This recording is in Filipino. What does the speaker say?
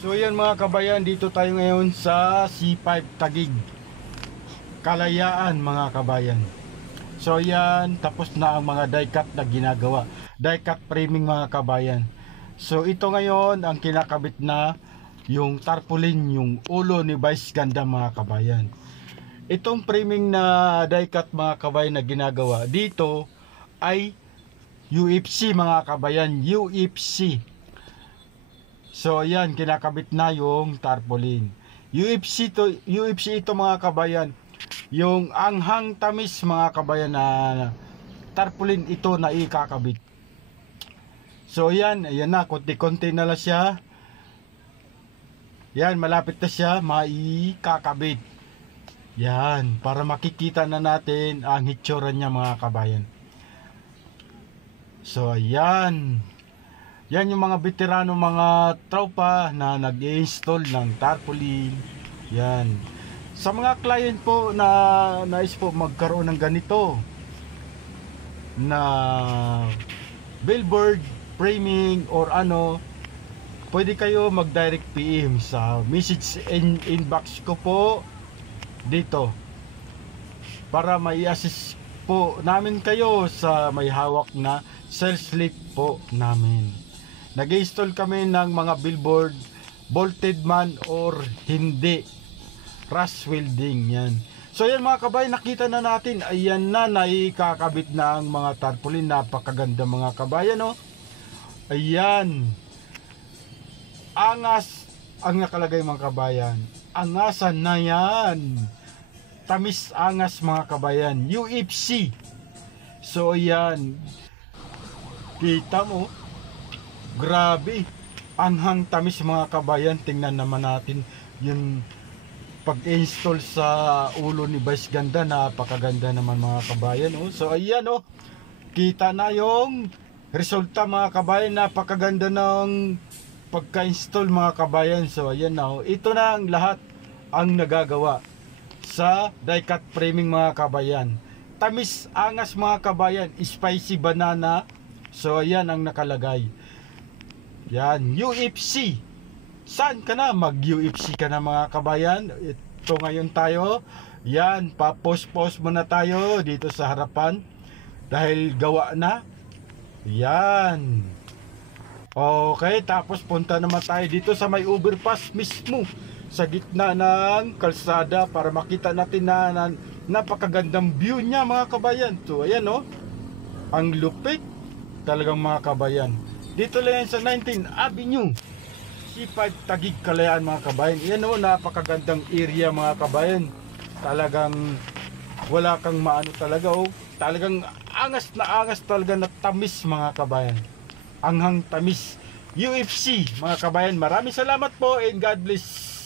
So yan mga kabayan, dito tayo ngayon sa C5 Taguig, Kalayaan mga kabayan. So yan, tapos na ang mga die cut na ginagawa, die cut framing mga kabayan. So ito ngayon ang kinakabit na yung tarpaulin, yung ulo ni Vice Ganda mga kabayan. Itong framing na die cut mga kabayan na ginagawa dito ay UFC mga kabayan, UFC. So ayan, kinakabit na yung tarpaulin. UFC ito mga kabayan. Yung anghang tamis mga kabayan na tarpaulin ito na ikakabit. So ayan na, konti-konti na lang siya. Yan, malapit na siya maikakabit. Yan, para makikita na natin ang hitsura niya mga kabayan. So ayan. Yan yung mga veterano, mga tropa na nag-install ng tarpaulin. Yan. Sa mga client po na nais po magkaroon ng ganito na billboard, framing or ano, pwede kayo mag-direct PM sa message inbox ko po dito para may assist po namin kayo sa may hawak na sales slip po namin. Nag-install kami ng mga billboard, bolted man or hindi, rush welding yan. So yan mga kabayan, nakita na natin, ayan na, naikakabit na ang mga tarpaulin. Napakaganda mga kabayan, no? Ayan, angas ang nakalagay mga kabayan, angasan na yan, tamis angas mga kabayan, UFC. So ayan, kita mo, grabe, anghang tamis mga kabayan. Tingnan naman natin yung pag-install sa ulo ni Vice Ganda. Napakaganda naman mga kabayan, oh. So ayan, oh, kita na yung resulta mga kabayan. Napakaganda ng pagka-install mga kabayan. So ayan na, oh. Ito na ang lahat ang nagagawa sa die cut framing mga kabayan. Tamis angas mga kabayan, spicy banana. So ayan ang nakalagay. Yan, UFC. Saan ka na? Mag-UFC ka na mga kabayan. Ito ngayon tayo. Yan, pa-post-post muna tayo dito sa harapan dahil gawa na. Yan. Okay, tapos punta naman tayo dito sa may overpass mismo, sa gitna ng kalsada, para makita natin na napakagandang view niya mga kabayan. So ayan, oh, ang lupit talagang mga kabayan. Dito lang yan sa 19th Avenue, C5 Taguig, Kalayaan mga kabayan. Yan, oh, napakagandang area mga kabayan. Talagang wala kang maano talaga, oh. Talagang angas na angas talaga na tamis mga kabayan. Anghang tamis. UFC mga kabayan. Maraming salamat po and God bless.